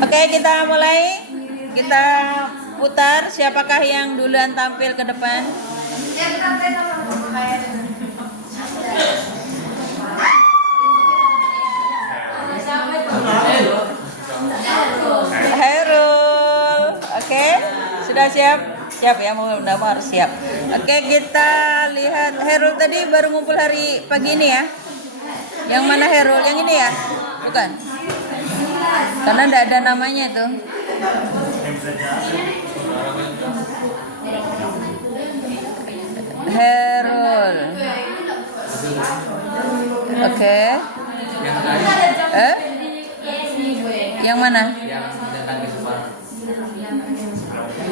Oke, kita mulai. Kita putar. Siapakah yang duluan tampil ke depan? Hairul. Oke, sudah siap? Siap ya, mau harus siap. Oke, kita lihat. Hairul tadi baru ngumpul hari pagi ini ya. Yang mana Hairul? Yang ini ya? Bukan. Karena tidak ada namanya tuh. Hairul. Oke. Yang mana?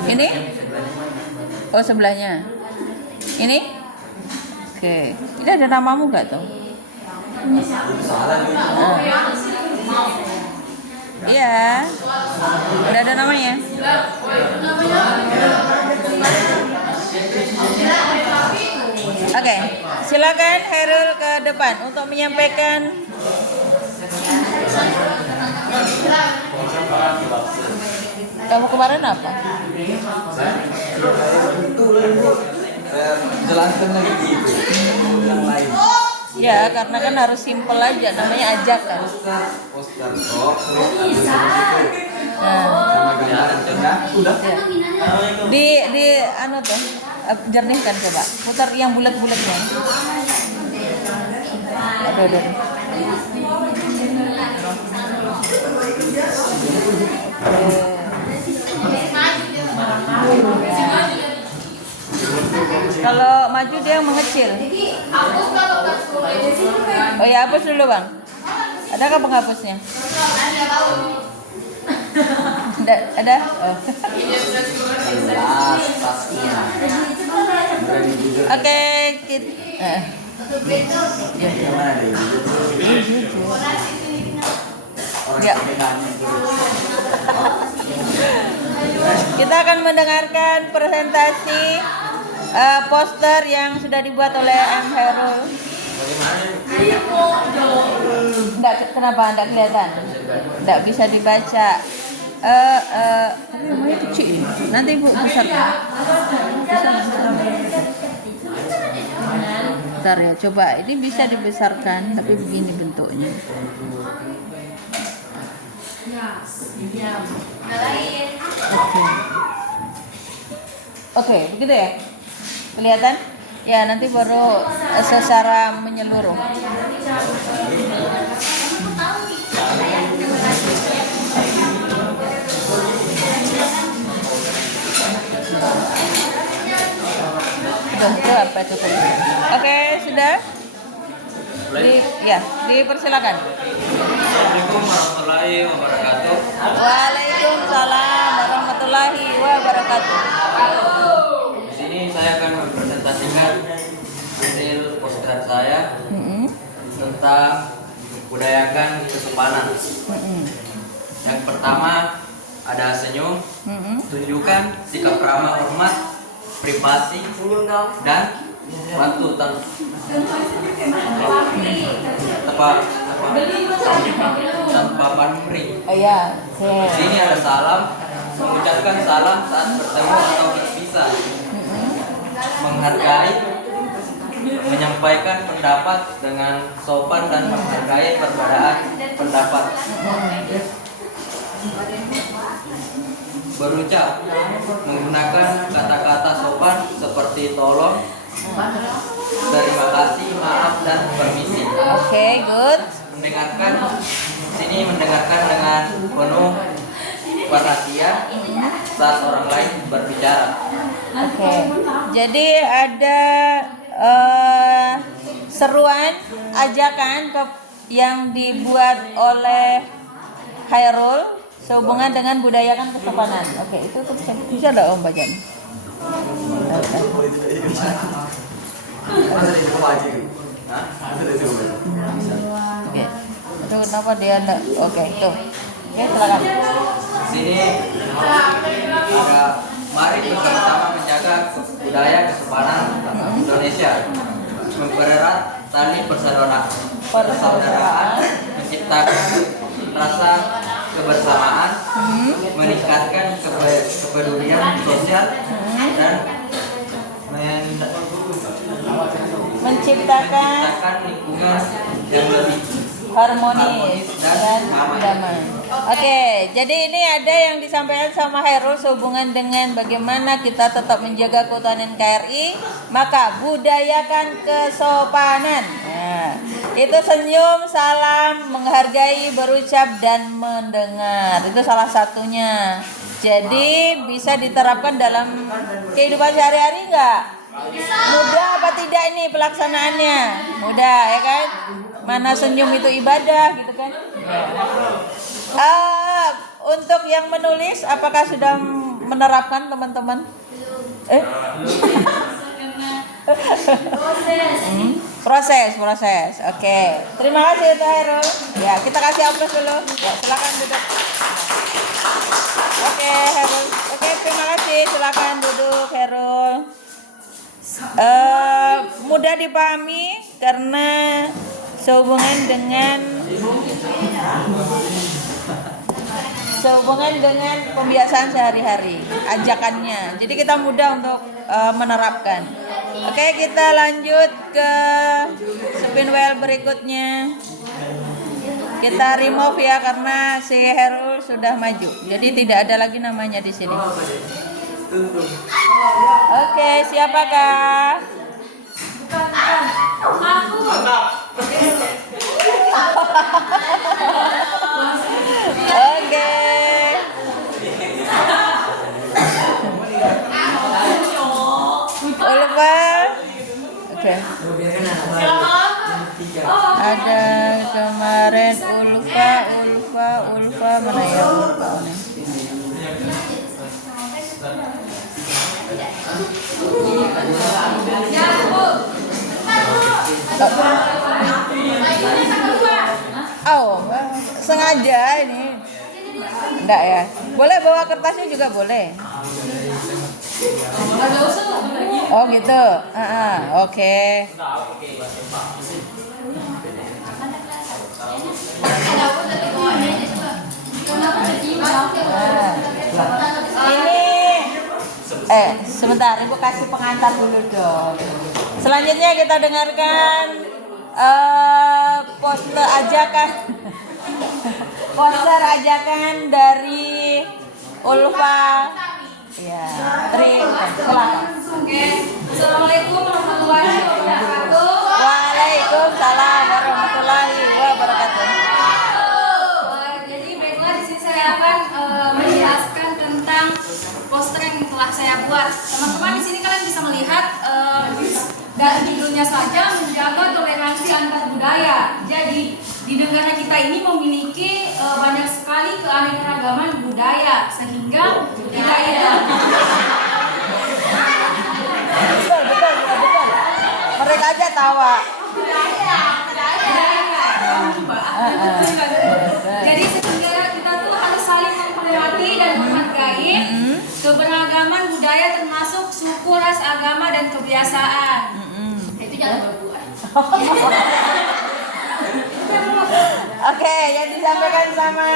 Ini? Oh, sebelahnya. Ini? Oke. Ini ada namamu gak tuh? Iya. Udah ada namanya? Oke, silakan Hairul ke depan untuk menyampaikan. Kamu kemarin apa? Jelaskan lagi gitu. Yang lain. Ya, karena kan harus simpel aja, namanya ajak kan. Poster. Udah. Di anu tuh, jernihkan coba. Putar yang bulat-bulatnya. Ada. Kalau maju dia mengecil. Oh ya, hapus dulu bang. Adakah penghapusnya? Ada? Oh. Oke, kita. Ya. Kita akan mendengarkan presentasi poster yang sudah dibuat oleh M. Hairul. Kenapa Anda kelihatan? Tidak bisa dibaca. Namanya kecil. Nanti Ibu besarkan. Bentar ya, coba. Ini bisa dibesarkan, tapi begini bentuknya. Oke, begitu ya? Kelihatan? Ya, nanti baru secara menyeluruh. Sudah apa cukup? Oke, sudah? Dipersilakan. Assalamualaikum warahmatullahi wabarakatuh. Waalaikumsalam warahmatullahi wabarakatuh. Di sini saya akan mempresentasikan hasil poster saya tentang budayakan kesopanan. Yang pertama ada senyum, tunjukkan sikap ramah hormat, privasi, dan bantu tanpa pamrih. Oh ya. Di sini ada salam, mengucapkan salam saat bertemu atau berpisah, menghargai, menyampaikan pendapat dengan sopan dan menghargai perbedaan pendapat, berucap, menggunakan kata-kata sopan seperti tolong, terima kasih, maaf, dan permisi. Oke, good. Mendengarkan dengan penuh perhatian saat orang lain berbicara. Oke. Jadi ada seruan ajakan yang dibuat oleh Hairul sehubungan dengan budayakan kesopanan. Oke, itu tuh bisa ada Om bacaan. Oke. Itu kenapa dia ada? Oke, tuh. Oke, silakan. Sini ada mari bersama-sama menjaga budaya kesopanan Indonesia, mempererat tali persaudaraan, menciptakan rasa kebersamaan kepedulian sosial dan menciptakan lingkungan yang lebih harmonis dan damai. Oke, jadi ini ada yang disampaikan sama Hairul sehubungan dengan bagaimana kita tetap menjaga keutuhan NKRI, maka budayakan kesopanan. Nah, itu senyum, salam, menghargai, berucap dan mendengar. Itu salah satunya. Jadi bisa diterapkan dalam kehidupan sehari-hari enggak? Mudah apa tidak ini pelaksanaannya? Mudah ya kan? Mana senyum itu ibadah gitu kan? Untuk yang menulis apakah sudah menerapkan teman-teman? Proses. Oke. Terima kasih untuk Hairul. Ya, kita kasih aplaus dulu. Ya, silakan duduk. Oke, Hairul. Oke, terima kasih. Silakan duduk, Hairul. Mudah dipahami karena sehubungan dengan pembiasaan sehari-hari, ajakannya. Jadi kita mudah untuk menerapkan. Oke, kita lanjut ke spin wheel berikutnya. Kita remove ya karena si Hairul sudah maju. Jadi tidak ada lagi namanya di sini. Oke, siapakah? Oke. Ulfa. Oke. Ada kemarin Ulfa mana ya Ulfa nih? Oh, sengaja ini. Enggak ya? Boleh bawa kertasnya juga boleh. Oh gitu. Oke. Ini sebentar, Ibu kasih pengantar dulu dong. Selanjutnya kita dengarkan poster ajakan dari Ulfa. Ya, silakan. Oke. Assalamualaikum warahmatullahi wabarakatuh. Waalaikumsalam warahmatullahi wabarakatuh. Jadi baiklah di sini saya akan menjelaskan tentang poster yang telah saya buat. Teman-teman di sini kalian bisa melihat dari judulnya saja menjaga toleransi antar budaya. Jadi di negara kita ini memiliki banyak sekali keanekaragaman budaya sehingga tidak ada. Betul. Mereka aja tawa. Jadi sehingga kita tuh harus saling menghormati dan menghargai keberagaman budaya termasuk suku, ras, agama dan kebiasaan. Itu jangan berbuat. Oke, yang disampaikan sama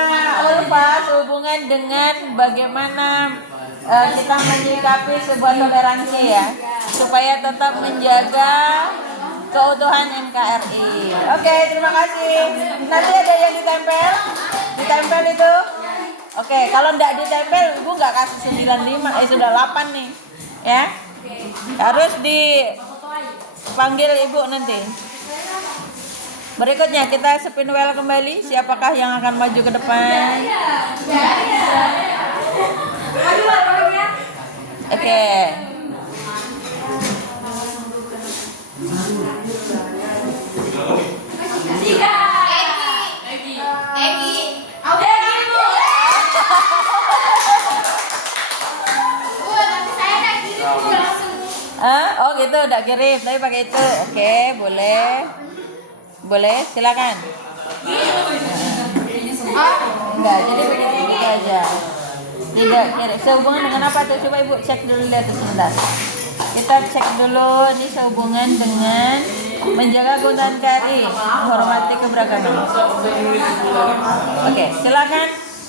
Ulfa sehubungan dengan bagaimana kita menyikapi sebuah toleransi ya, supaya tetap menjaga keutuhan NKRI. Oke, terima kasih. Nanti ada yang ditempel itu. Oke, kalau enggak ditempel, Ibu enggak kasih 95, sudah 8 nih. Ya. Harus dipanggil Ibu nanti. Berikutnya kita spin wheel kembali. Siapakah yang akan maju ke depan? Oke. Oh gitu, udah kirim, tapi pakai itu. Oke, boleh, silakan. Enggak, jadi begitu aja. Tidak kirim. Sehubungan dengan apa tuh? Coba Ibu cek dulu lihat sebentar. Kita cek dulu ini sehubungan dengan menjaga keutuhan NKRI, menghormati keberagaman. Oke, silakan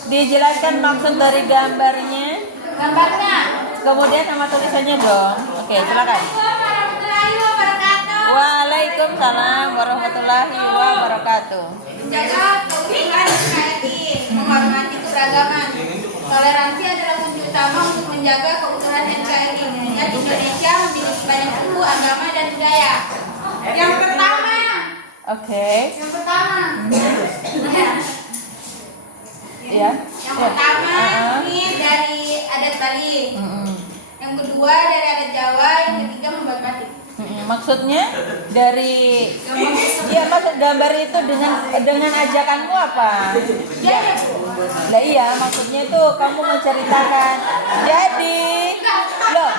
dijelaskan maksud dari gambarnya. Gambarnya. Kemudian nama tulisannya dong. Oke, silakan. Warahmatullahi wabarakatuh. Waalaikumsalam warahmatullahi wabarakatuh. Menjaga keutuhan NKRI, menghormati keberagaman. Toleransi adalah kunci utama untuk menjaga keutuhan NKRI. Mengingat Indonesia memiliki banyak suku, agama, dan budaya. Yang pertama. Oke. Yang pertama. Ya. Yang pertama ini dari adat Bali. Yang kedua dari adat Jawa. Yang ketiga membuat batik. Maksudnya dari ya maksud gambar itu dengan ajakanmu apa? Ya. Lah iya, maksudnya itu kamu menceritakan. Jadi, loh,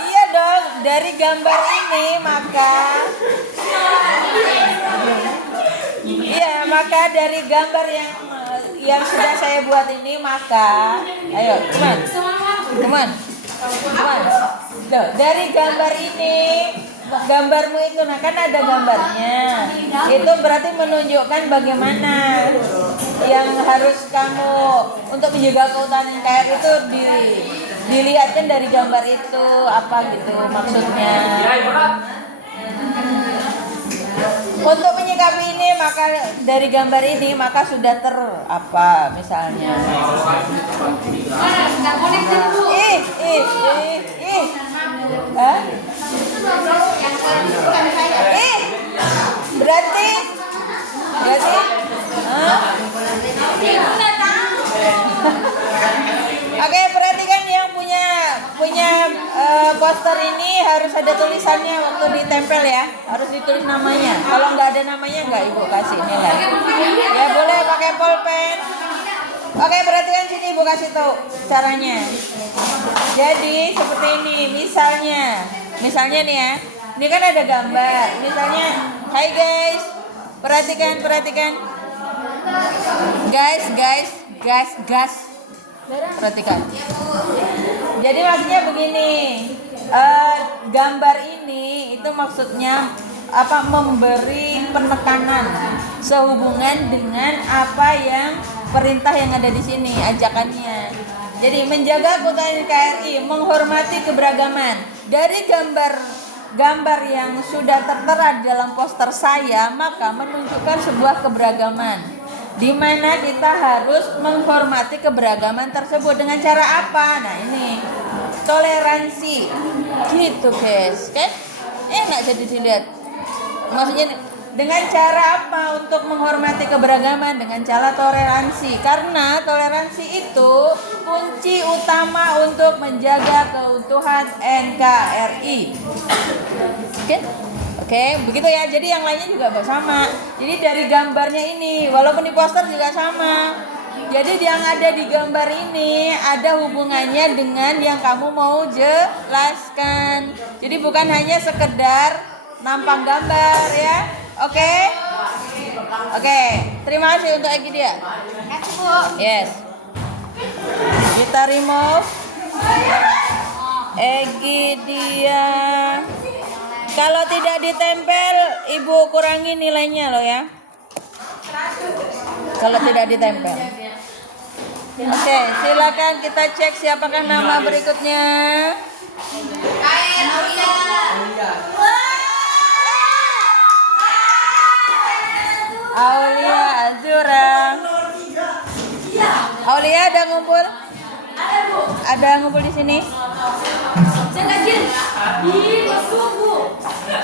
iya dong, dari gambar ini maka dari gambar yang sudah saya buat ini maka, ayo, cuman, loh, dari gambar ini. Gambarmu itu, nah kan ada gambarnya. Itu berarti menunjukkan bagaimana yang harus kamu untuk menjaga keutuhan NKRI itu dilihatkan dari gambar itu apa gitu maksudnya. Untuk menyikapi ini maka dari gambar ini maka sudah apa misalnya. Hah? Berarti Oke, perhatikan yang punya poster ini harus ada tulisannya waktu ditempel ya, harus ditulis namanya. Kalau nggak ada namanya nggak ibu kasih nilai. Ya boleh pakai pulpen. Oke, perhatikan sini ibu kasih tahu caranya. Jadi seperti ini, misalnya nih ya, ini kan ada gambar. Misalnya, hai guys, perhatikan, guys. Perhatikan. Jadi maksudnya begini, gambar ini itu maksudnya apa? Memberi penekanan sehubungan dengan apa yang perintah yang ada di sini, ajakannya. Jadi menjaga keutuhan NKRI, menghormati keberagaman. Dari gambar yang sudah tertera dalam poster saya, maka menunjukkan sebuah keberagaman. Di mana kita harus menghormati keberagaman tersebut dengan cara apa? Nah ini toleransi, gitu guys, kan? Enak jadi dilihat. Maksudnya dengan cara apa untuk menghormati keberagaman? Dengan cara toleransi, karena toleransi itu kunci utama untuk menjaga keutuhan NKRI. Oke, begitu ya. Jadi yang lainnya juga sama. Jadi dari gambarnya ini, walaupun di poster juga sama. Jadi yang ada di gambar ini ada hubungannya dengan yang kamu mau jelaskan. Jadi bukan hanya sekedar nampang gambar ya. Oke. Terima kasih untuk Egidia. Yes. Kita remove Egidia. Kalau tidak ditempel, ibu kurangi nilainya loh ya. Kalau tidak ditempel. Oke, silakan kita cek siapakah nama berikutnya. Aulia Azura. Aulia ada ngumpul? Ada ngumpul di sini?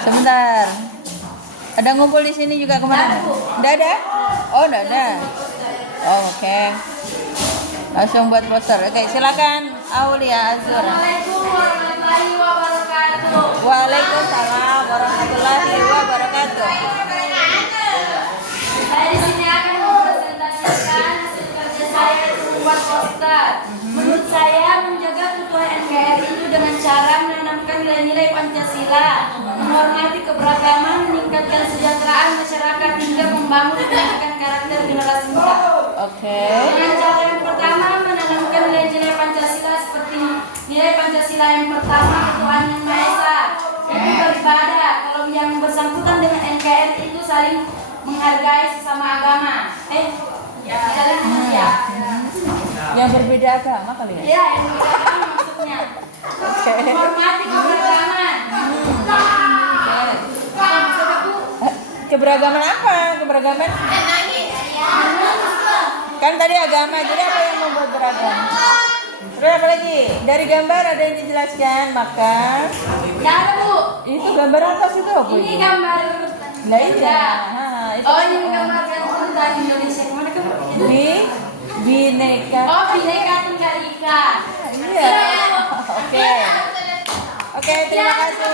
Sebentar. Ada ngumpul di sini juga kemana? Nggak ada? Oh, nggak ada. Oh, oke. Langsung buat poster. Oke, silakan Aulia Azura. Assalamualaikum warahmatullahi wabarakatuh. Waalaikumsalam warahmatullahi wabarakatuh. Saya di sini akan mempresentasikan hasil kerja saya itu membuat poster. Menurut saya menjaga keutuhan NKRI itu dengan cara menanamkan nilai-nilai Pancasila, menghormati keberagaman, meningkatkan kesejahteraan masyarakat hingga membangun pendidikan karakter generasi muda. Oke. Dengan cara yang pertama menanamkan nilai-nilai Pancasila seperti nilai Pancasila yang pertama Tuhan Yang Maha Esa, itu beribadah. Kalau yang bersangkutan dengan NKRI itu saling menghargai sesama agama. Yang berbeda agama kali ya? Iya, yang beda agama maksudnya. Oke. Hormati keberagaman. Keberagaman apa? Keberagaman? Kan tadi agama, jadi apa yang membuat beragam? Terus apa lagi? Dari gambar ada yang dijelaskan, maka Nggak ada, Bu. itu gambar atas itu apa Ini itu? gambar Lah iya. Itu Oh, ini gambar tentang Indonesia. Kemana kamu? bineka. Oh, Bhinneka Tunggal Ika. Iya. Oke. Oke, terima kasih.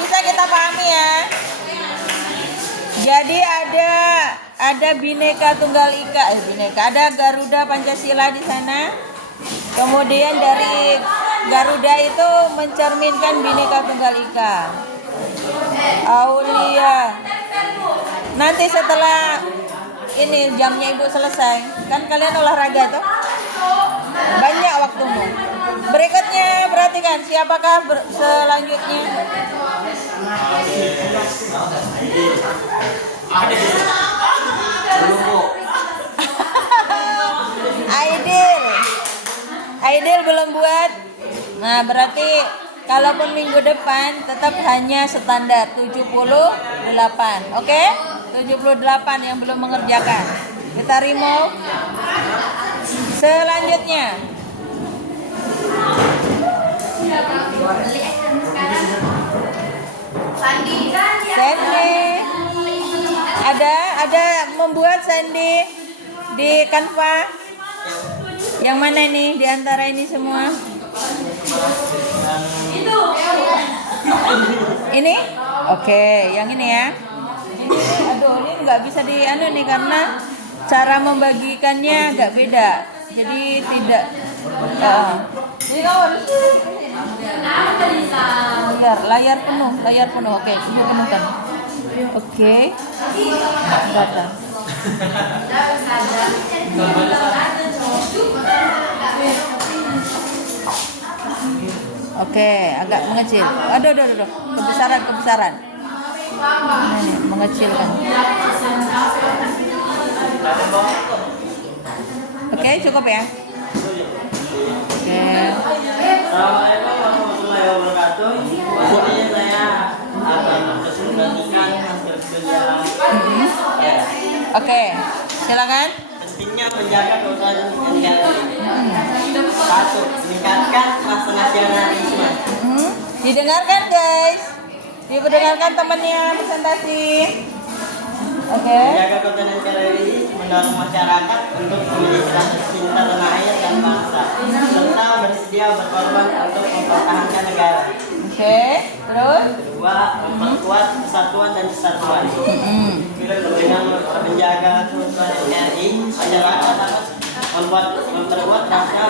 Bisa kita pahami ya. Jadi ada Bhinneka Tunggal Ika, ada Garuda Pancasila di sana. Kemudian dari Garuda itu mencerminkan Bhinneka Tunggal Ika. Aulia. Nanti setelah ini jamnya Ibu selesai, kan kalian olahraga tuh. Banyak waktumu. Berikutnya perhatikan siapakah selanjutnya? Aidil belum buat. Nah, berarti kalaupun minggu depan tetap hanya standar 78. Oke? 78 yang belum mengerjakan. Kita remove. Selanjutnya. Sandy. Ada membuat Sandy di Canva. Yang mana nih di antara ini semua? Ini? Oke, yang ini ya. Ini nggak bisa nih karena cara membagikannya agak beda. Jadi tidak. Jadi kamu harus layar penuh. Oke, sudah penuhkan. Oke. Data. Oke, agak mengecil. Aduh. Kebesaran. Ini mengecilkan. Oke, cukup ya. Oke. Assalamualaikum warahmatullahi wabarakatuh. Ini saya akan mempresentasikan hasil kerja. Oke, silakan. Pentingnya menjaga keutuhan NKRI. 1. Meningkatkan rasa nasionalisme. Didengarkan guys. Didengarkan temannya presentasi. Oke. Menjaga keutuhan NKRI, mendorong masyarakat untuk memiliki rasa cinta tanah air dan bangsa, serta bersedia berkorban untuk mempertahankan negara. Oke, terus? 2. Memperkuat persatuan dan kesatuan. Dengan menjaga keutuhan NKRI, masyarakat dapat memperkuat rasa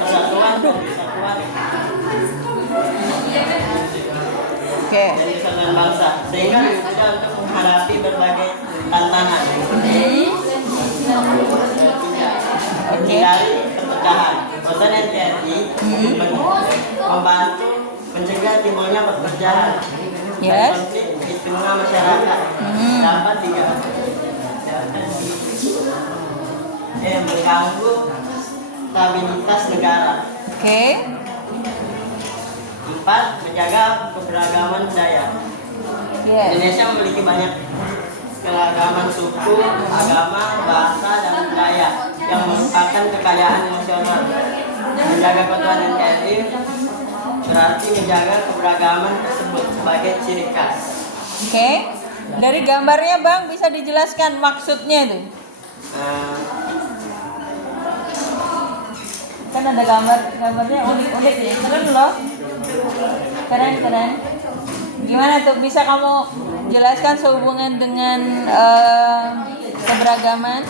persatuan dan kesatuan Oke. dan kesatuan bangsa, sehingga mudah untuk menghadapi berbagai tantangan. Menghindari perpecahan. Keutuhan NKRI membantu mencegah timbulnya perpecahan dan konflik di tengah masyarakat. Dapat mengganggu stabilitas negara. Oke. 4. Menjaga keberagaman budaya. Yes. Indonesia memiliki banyak keragaman suku, agama, bahasa, dan budaya yang merupakan kekayaan nasional. Menjaga keutuhan NKRI berarti menjaga keberagaman tersebut sebagai ciri khas. Oke. Dari gambarnya Bang bisa dijelaskan maksudnya itu. Kan ada gambarnya unik ya. Keren loh. Keren. Gimana tuh bisa kamu jelaskan sehubungan dengan keberagaman?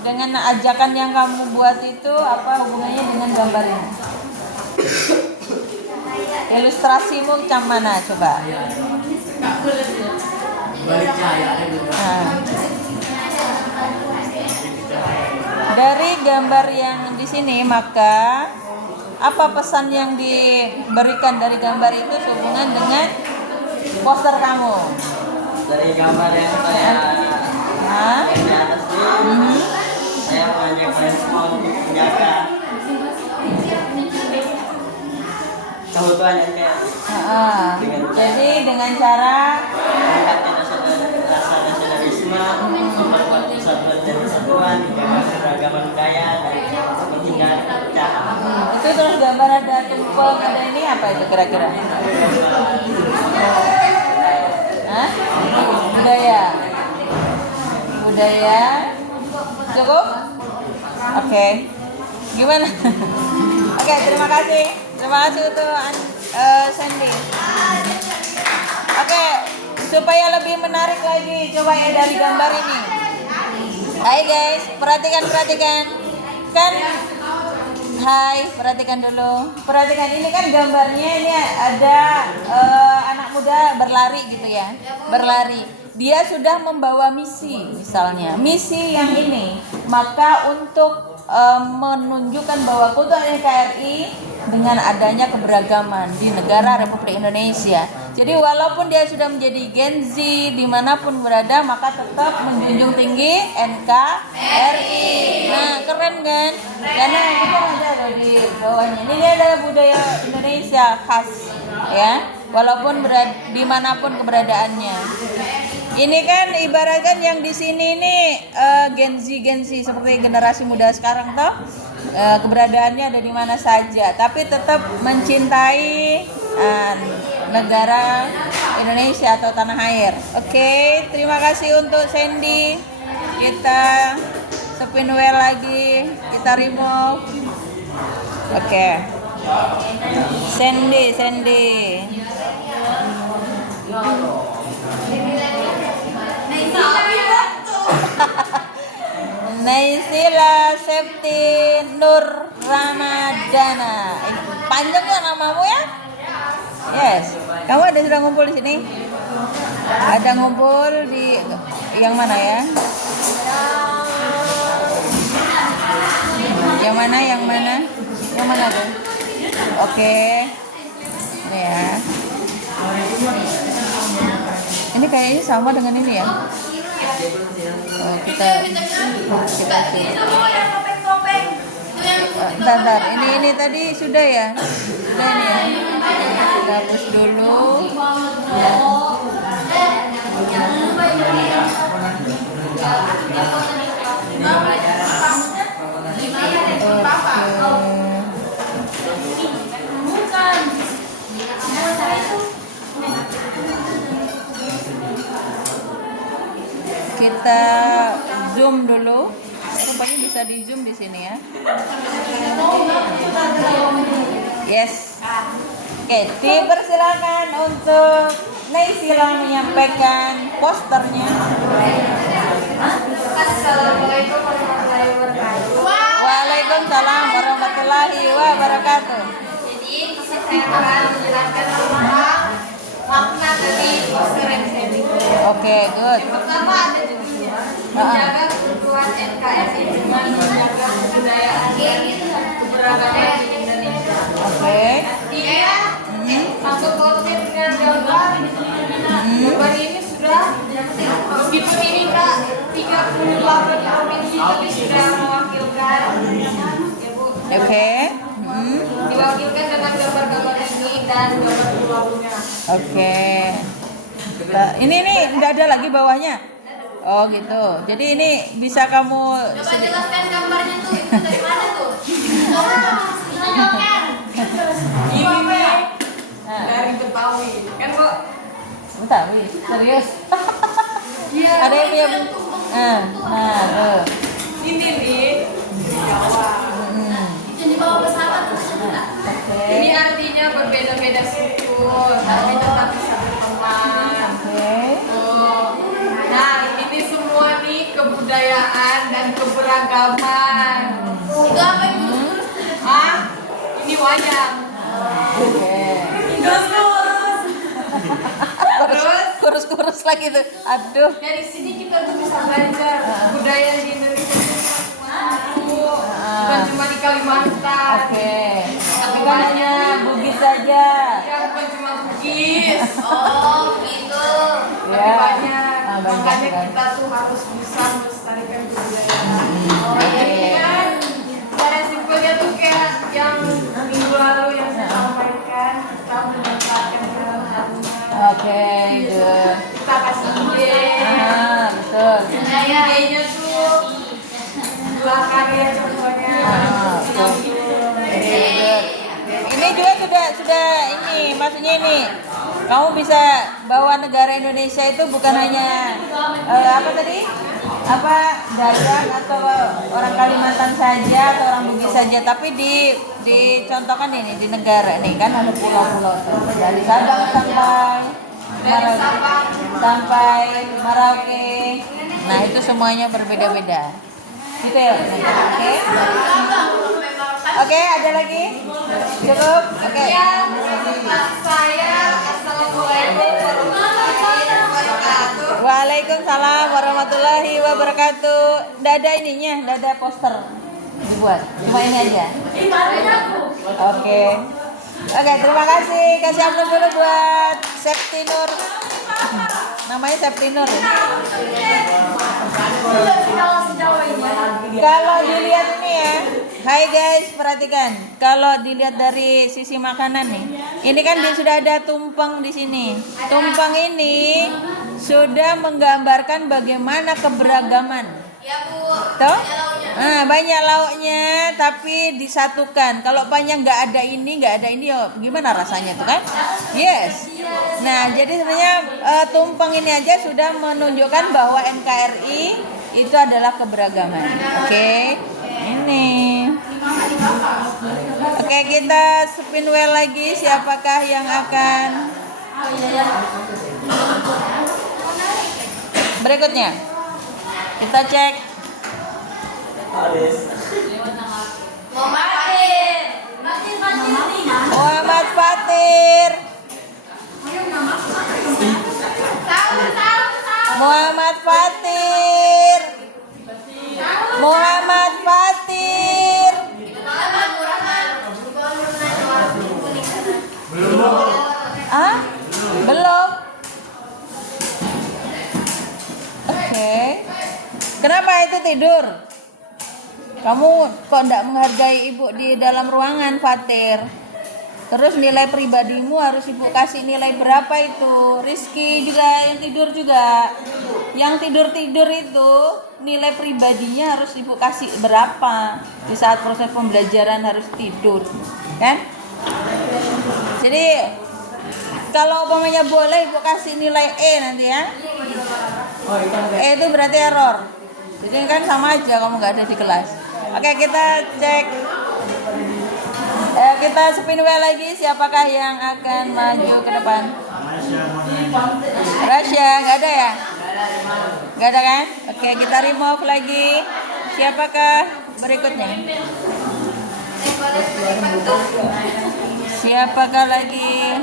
Dengan ajakan yang kamu buat itu apa hubungannya dengan gambar ini? Ilustrasimu macam mana coba? Dari gambar yang di sini maka apa pesan yang diberikan dari gambar itu sehubungan dengan poster kamu? Dari gambar yang saya Hah? lihat di atas ini, saya mengajak kalian semua untuk menjaga keutuhan NKRI. Jadi dengan cara Meningkatkan rasa nasionalisme, memperkuat persatuan dan kesatuan, menjaga keragaman budaya, dan menghindari perpecahan. itu terus gambar ada tumpeng, ada ini apa itu kira-kira? Hah? Budaya. Budaya. Cukup? Oke. Gimana? Oke, terima kasih. Terima kasih untuk Sandy. Oke, supaya lebih menarik lagi, coba ya dari gambar ini. Hai guys, perhatikan. Kan hai, perhatikan dulu. Perhatikan ini kan gambarnya, ini ada anak muda berlari gitu ya. Berlari. Dia sudah membawa misi misalnya. Misi yang ini. Maka untuk menunjukkan bahwa keutuhan NKRI dengan adanya keberagaman di negara Republik Indonesia. Jadi walaupun dia sudah menjadi Gen Z dimanapun berada, maka tetap menjunjung tinggi NKRI. Nah, keren kan? Karena itu kan ada loh di bawahnya. Ini ada budaya Indonesia khas, ya. Walaupun dimanapun keberadaannya. Ini kan ibaratkan yang di sini ini Gen Z seperti generasi muda sekarang toh, keberadaannya ada di mana saja, tapi tetap mencintai negara Indonesia atau tanah air. Oke, terima kasih untuk Sandy. Kita spin wheel lagi, kita remove. Oke. Sandy. Naisila Septi Nur Ramadana. Panjang ya namamu ya? Yes. Kamu ada sudah ngumpul di sini? Ada ngumpul di yang mana ya? Yang mana? Yang mana tuh? Oke. Ini ya. Ini kayaknya sama dengan ini ya. Oh, kita bentar. Ini tadi sudah ya. Sudah ini ya. Kita hapus dulu. Kita zoom dulu. Rupanya bisa di zoom di sini ya. Yes. Oke, dipersilakan untuk Naisila menyampaikan posternya. Assalamualaikum warahmatullahi wabarakatuh. Waalaikumsalam warahmatullahi wabarakatuh. Jadi saya akan menjelaskan tentang makna dari poster yang saya bikin. Oke, good. Pertama ada judulnya, menjaga keutuhan NKRI dengan menjaga kebudayaan dan keberagaman di Indonesia. Oke. Dia masuk konkret dengan gambar. Gambar ini sudah, meskipun ini Kak 38 provinsi tapi sudah mewakilkan, ya Bu. Oke. Diwakilkan dengan gambar-gambar ini dan gambar pulau-pulau. Oke. Ini nggak ada lagi bawahnya. Oh gitu. Jadi ini bisa kamu Coba jelaskan gambarnya tuh, itu dari mana tuh? Tunjukkan. Ini nih dari Betawi, kan Bu? bentar, wih, serius. Iya. Ada yang punya tuh. Ini nih Jawa. Itu di bawah pesawat tuh. Ini artinya berbeda-beda suku, tapi tetap bisa berteman. Oke. Oh. Nah, ini semua nih kebudayaan dan keberagaman. Itu apa itu? Ah, ini wayang. Oke. Kurus lagi tuh. Aduh. Dari sini kita tuh bisa belajar budaya di Indonesia itu bukan cuma di Kalimantan. Oke. Bukan hanya Bugis saja. Ya, bukan cuma Bugis. Oh, gitu. Tapi Ya. banyak. makanya kita tuh harus bisa melestarikan budaya. Kemudian cara simpelnya tuh kayak yang minggu lalu yang saya sampaikan, kita memanfaatkan hal-halnya. Oke, good. Kita kasih ide. Betul. Idenya tuh dua karya contohnya. Betul. Very good. Ini juga sudah ini, maksudnya ini kamu bisa bawa negara Indonesia itu bukan hanya apa tadi? Apa Dayak atau orang Kalimantan saja atau orang Bugis saja, tapi dicontohkan ini di negara nih kan ada pulau-pulau dari Sabang sampai Merauke. Nah, itu semuanya berbeda-beda. Gitu ya. Oke. Oke, ada lagi? Cukup? Oke. Saya assalamualaikum warahmatullahi wabarakatuh. Waalaikumsalam warahmatullahi wabarakatuh. Nggak ada ininya, nggak ada poster dibuat. Cuma ini aja. Oke. Oke, terima kasih. Kasih aplaus dulu buat Septinur. Namanya Septinur. Kalau dilihat ini ya, hai guys, perhatikan. Kalau dilihat dari sisi makanan nih, ini kan sudah ada tumpeng di sini. Tumpeng ini sudah menggambarkan bagaimana keberagaman. Tuh, banyak lauknya, tapi disatukan. Kalau banyak nggak ada ini, oh, gimana rasanya tuh kan? Yes. Nah, jadi sebenarnya tumpeng ini aja sudah menunjukkan bahwa NKRI itu adalah keberagaman. Oke, ini. Oke, kita spin wheel lagi. Siapakah yang akan berikutnya? Kita cek. Muhammad Fatir. Muhammad Fatir. Muhammad Fatir. Ah? Belum. Oke. Kenapa itu tidur? Kamu kok enggak menghargai ibu di dalam ruangan, Fatir? Terus nilai pribadimu harus ibu kasih nilai berapa itu? Rizky juga yang tidur juga. Yang tidur-tidur itu nilai pribadinya harus ibu kasih berapa? Di saat proses pembelajaran harus tidur, kan? Jadi kalau umpamanya boleh ibu kasih nilai E nanti ya. E itu berarti error. Jadi kan sama aja kamu nggak ada di kelas. Oke, kita cek. Kita spin wheel lagi. Siapakah yang akan maju ke depan? Rasya, nggak ada ya? Nggak ada kan? Oke, kita remove lagi. Siapakah berikutnya? Siapakah lagi?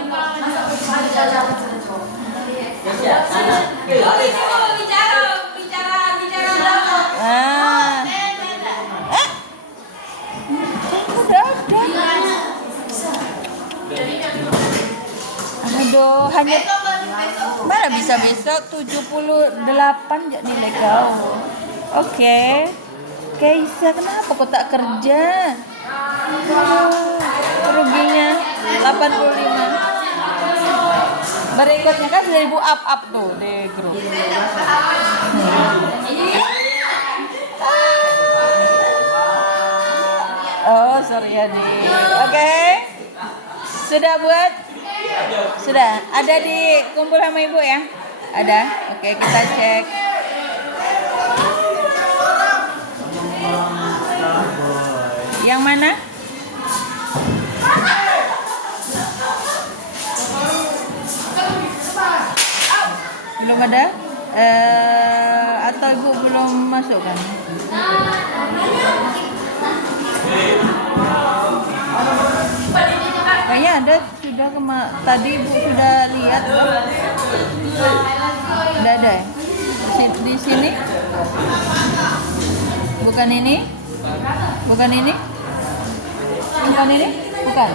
Aduh, hanya mana bisa besok 78 ya nilai kau. Oke. Kaisa, kenapa kok tak kerja? Ruginya 85. Berikutnya kan sudah ibu up tuh di grup. Oh, sorry ya nih. Oke. Sudah buat? Sudah. Ada di kumpul sama ibu ya? Ada. Oke, kita cek. Yang mana? Belum ada? Atau ibu belum masukkan? Kayaknya ada, sudah tadi ibu sudah lihat. Tidak ada ya? Di sini? Bukan ini? Bukan ini? Bukan ini? Bukan.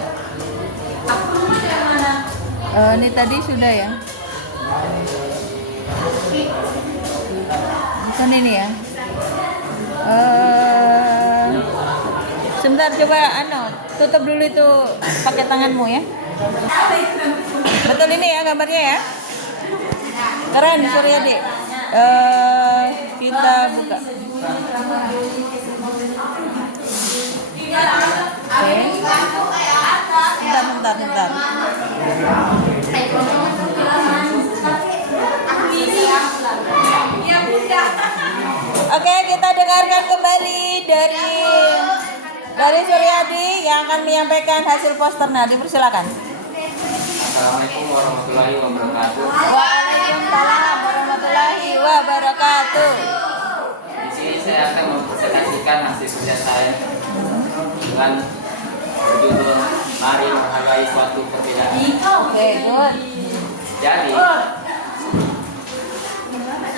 Ini tadi sudah ya? Bukan ini ya. Sebentar coba tutup dulu itu pakai tanganmu ya. Betul ini ya gambarnya ya. Keren Suryadi. Kita buka. Oke. Bentar. Oke, kita dengarkan kembali dari Suryadi yang akan menyampaikan hasil poster. Nah, dipersilakan. Assalamualaikum warahmatullahi wabarakatuh. Waalaikumsalam warahmatullahi wabarakatuh. Di sini saya akan mempresentasikan hasil kerja saya dengan judul Mari Menghargai Suatu Perbedaan. Oke, good. Jadi,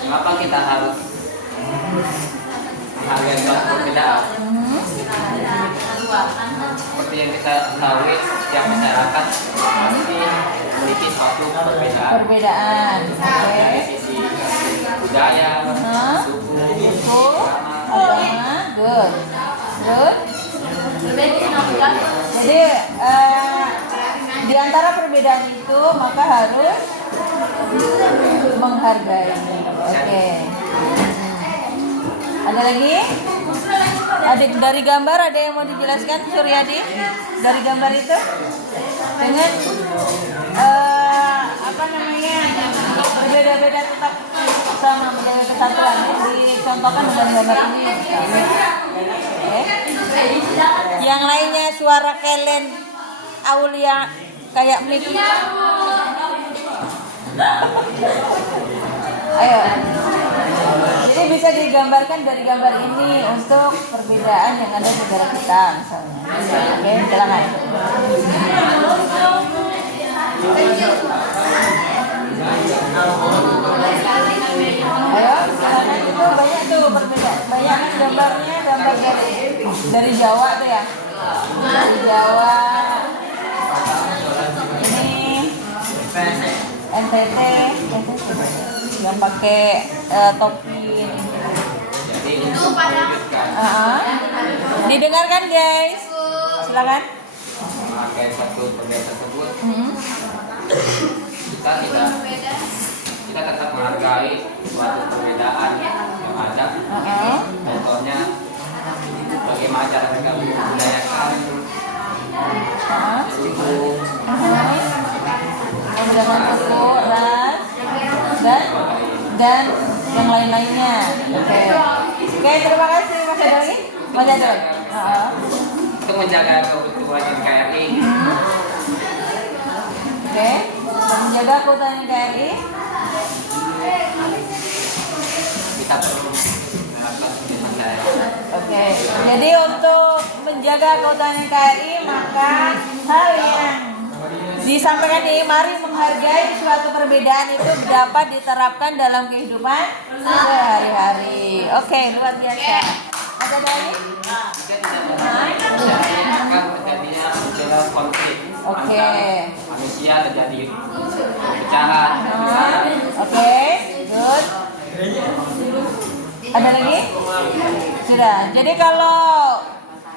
mengapa kita harus menghargai suatu perbedaan? Seperti yang kita ketahui, setiap masyarakat pasti memiliki suatu perbedaan dari Oke. sisi budaya, suku, Agama, good. Jadi di antara perbedaan itu maka harus menghargai. Oke. Ada lagi? Adik dari gambar ada yang mau dijelaskan Suryadi dari gambar itu dengan berbeda-beda tetap sama menjaga kesatuan dicontohkan dengan gambar ini. Oke. Yang lainnya suara kelen Aulia kayak mic. Ayo. Jadi bisa digambarkan dari gambar ini untuk perbedaan yang ada di negara kita misalnya. Oke, silakan. Ayo, silakan itu banyak tuh perbedaan. Banyak kan gambarnya, gambar dari Jawa tuh ya. Dari Jawa. Ini NTT yang pakai topi. Jadi untuk mewujudkan Didengarkan guys, silakan. memakai suatu perbedaan tersebut, kita tetap menghargai suatu perbedaan yang ada. Contohnya bagaimana cara mereka membudayakan suku, Beberapa suku, ras, dan yang lain-lainnya. Oke, terima kasih Mas Adoli. Mas Adoli. untuk menjaga keutuhan NKRI. Oke, menjaga keutuhan NKRI. Kita perlu melakukan komitmen saya. Oke, jadi untuk menjaga keutuhan NKRI maka hal yang disampaikan ini, mari menghargai suatu perbedaan itu dapat diterapkan dalam kehidupan sehari-hari. Oke, luar biasa. Ada lagi? Kita tidak menginginkan terjadinya dalam konflik Oke. antara manusia, terjadi perpecahan. Oke, good. Ada lagi? Sudah. Jadi kalau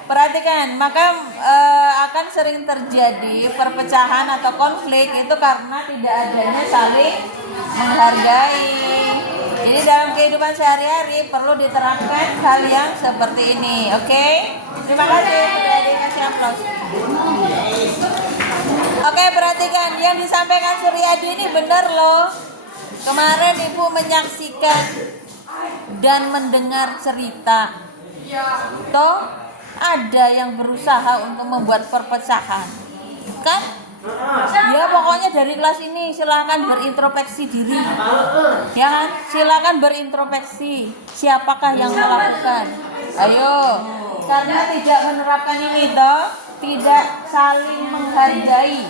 perhatikan, maka akan sering terjadi perpecahan atau konflik itu karena tidak adanya saling menghargai. Jadi dalam kehidupan sehari-hari perlu diterapkan hal yang seperti ini. Oke? Terima kasih sudah dikasih aplaus. Oke, perhatikan yang disampaikan Suryadi ini benar loh. Kemarin Ibu menyaksikan dan mendengar cerita. Toh ada yang berusaha untuk membuat perpecahan, kan? Ya pokoknya dari kelas ini silakan berintrospeksi diri, ya kan? Silakan berintrospeksi. Siapakah yang melakukan? Ayo, karena tidak menerapkan ini toh, tidak saling menghargai.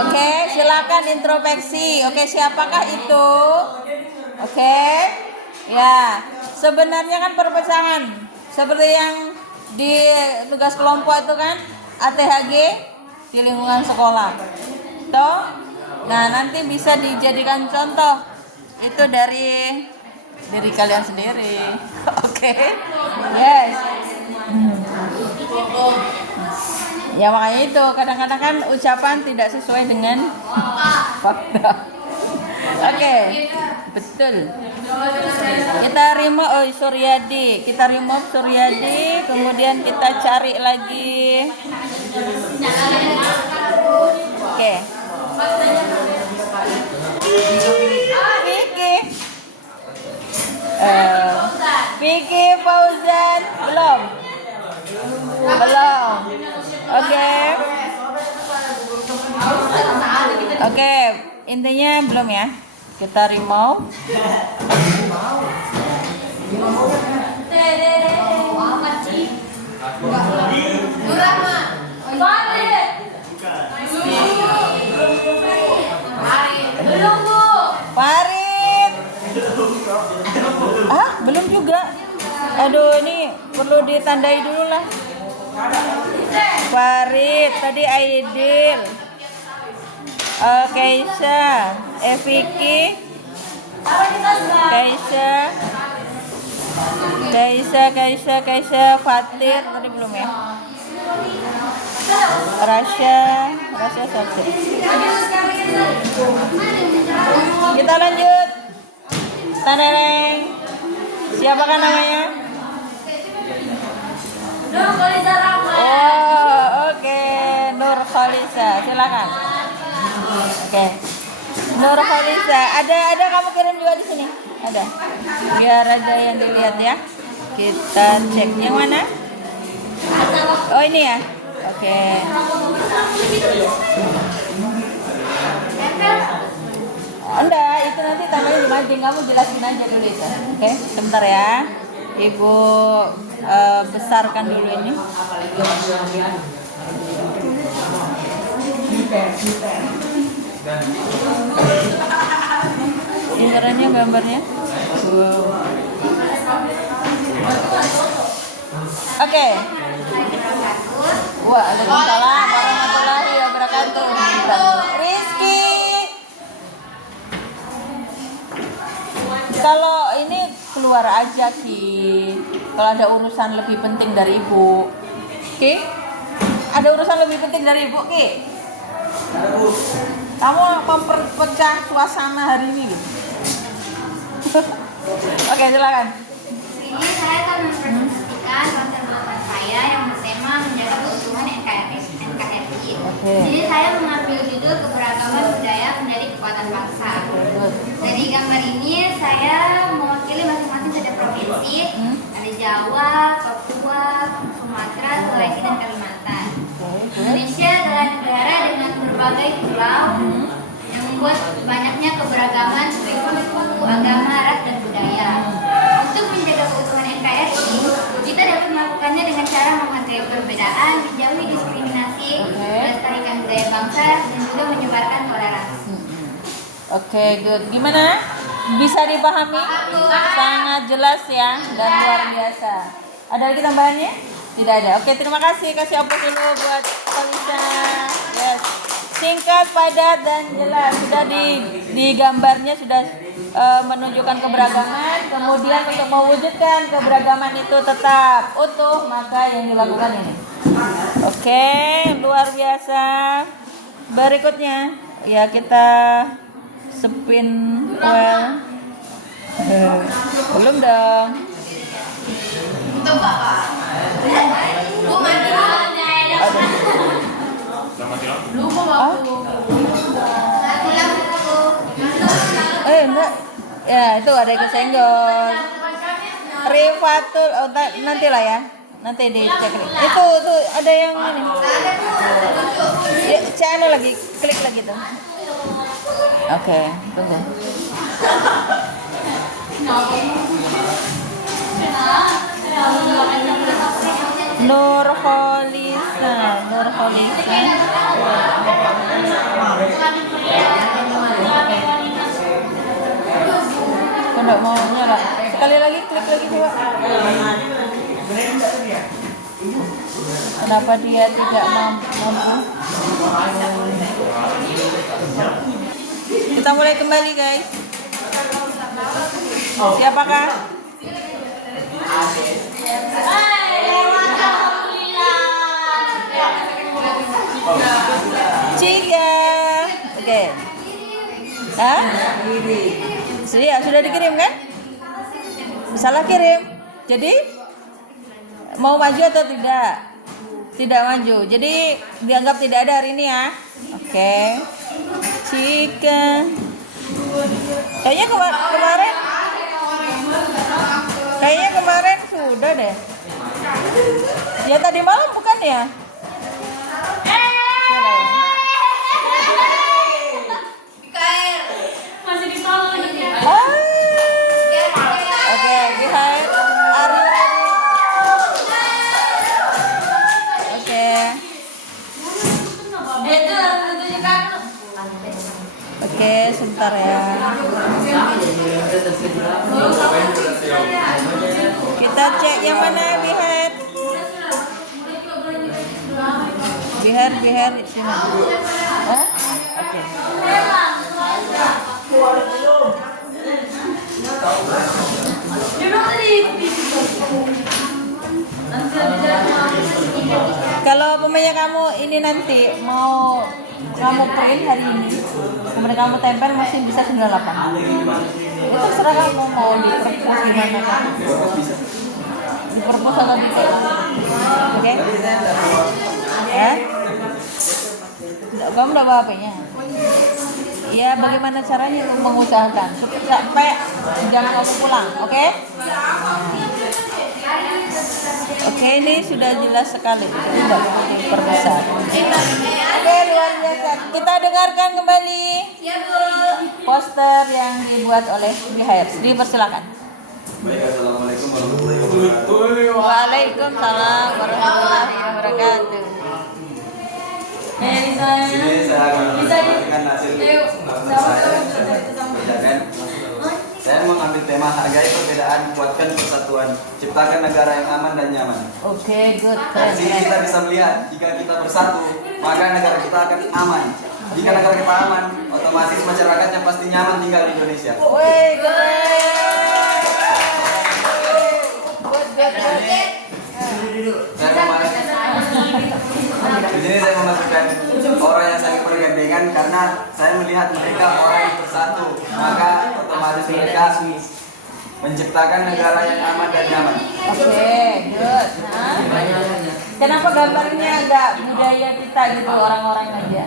Oke, silakan introspeksi. Oke, siapakah itu? Oke, ya sebenarnya kan perpecahan seperti yang di tugas kelompok itu kan ATHG di lingkungan sekolah toh. Nah nanti bisa dijadikan contoh itu dari diri kalian sendiri. Oke. Yes. Ya makanya itu kadang-kadang kan ucapan tidak sesuai dengan fakta. Oke. Betul. Kita remove Suryadi. Kita remove Suryadi, kemudian kita cari lagi. Oke. Vicky Fauzan belum. Oke, intinya belum ya. Kita remove. Farid. Belum juga. Aduh, ini perlu ditandai dulu lah. Farid, tadi Aidil, Kaisha, Vicky, Kaisha, Fatir, tadi belum ya. Rasya satu. Kita lanjut. Taneleng. Siapakah namanya? Oh, oke. Nur Khalisa, silakan. Oke. Nur Khalisa, ada kamu kirim juga di sini. Ada. Biar ada yang dilihat ya. Kita cek yang mana? Oh, ini ya. Oke. Enggak, itu nanti tambahnya di mading. Kamu jelasin aja dulu itu. Oke, sebentar ya. Ibu besarkan dulu ini. Benerannya gambarnya. Wow. Oke. Waalaikumsalam warahmatullahi wabarakatuh. Rizky. Kalau ini keluar aja Ki. Kalau ada urusan lebih penting dari Ibu. Ki? Ada urusan lebih penting dari Ibu, Ki? Kamu memperpecah suasana hari ini. Oke, silakan. Ini saya akan mempresentasikan konten buatan saya yang bertema menjaga keutuhan NKRI. Jadi saya mengambil judul keberagaman budaya menjadi kekuatan bangsa. Dari gambar ini saya mewakili masing-masing setiap provinsi. Ada Jawa, Papua, Sumatera, Sulawesi, dan Kalimantan. Indonesia adalah negara dengan berbagai pulau yang membuat banyaknya keberagaman suku, agama, ras, dan budaya. Untuk menjaga keutuhan NKRI, kita dapat melakukannya dengan cara menghargai perbedaan, menjauhi diskriminasi, melestarikan budaya bangsa, dan juga menyebarkan toleransi. Oke, good. Gimana? Bisa dipahami? Sangat jelas ya dan luar biasa. Ada lagi tambahannya? Tidak ada. Oke, terima kasih. Kasih aplaus dulu buat Kalisa. Yes. Singkat, padat, dan jelas. Sudah di gambarnya sudah menunjukkan keberagaman. Kemudian untuk mewujudkan keberagaman itu tetap utuh, maka yang dilakukan ini. Oke, luar biasa. Berikutnya, ya kita spin well. Belum dong. Enggak. Ya, itu ada yang kesenggol. Rifatul, nanti lah ya. Nanti dicek. Itu ada yang ini. Ya, channel lagi, klik lagi tuh. Oke, tunggu. Nur Khalisa. Kau enggak mau nyala. Sekali lagi klik lagi coba. Kenapa dia tidak mampu? Kita mulai kembali guys. Siapakah? Cika. Oke. Hah? Sudah dikirim kan? Salah kirim. Jadi mau maju atau tidak? Tidak maju. Jadi dianggap tidak ada hari ini ya. Oke. Cika. Kayaknya kemarin sudah deh. Ya tadi malam bukan ya? Masih di tol lagi. Oke, behind. Are you ready? Oke. Itu tunjukkan. Oke, sebentar ya. Kita cek yang mana behind. Behind sini. Hah? Oke. Kalau pemainnya kamu ini nanti mau kamu print hari ini, kemudian kamu tempel masih bisa 98. Itu terserah kamu mau di perpus gimana kan? Di perpus atau di tape. Oke? Ya? Kamu udah bawa HP-nya? Ya, bagaimana caranya mengusahakan sampai jam kamu pulang, oke? Oke, ini sudah jelas sekali, tidak diperbesar. Oke, luar biasa. Kita dengarkan kembali poster yang dibuat oleh Bihairs. Dipersilakan. Baik, assalamualaikum warahmatullahi wabarakatuh. Waalaikumsalam warahmatullahi wabarakatuh. Ini saya akan menyampaikan hasil saya kerjakan. Saya mengambil tema hargai perbedaan, kuatkan persatuan, ciptakan negara yang aman dan nyaman. Oke, good. Dari sini kita bisa melihat jika kita bersatu, maka negara kita akan aman. Jika negara kita aman, otomatis masyarakatnya pasti nyaman tinggal di Indonesia. Woi, keren. Di sini saya memasukkan orang yang saling bergandengan karena saya melihat mereka orang yang bersatu, maka otomatis mereka menciptakan negara yang aman dan nyaman. Oke, good. Nah, kenapa gambarnya agak budaya kita gitu, orang-orang aja?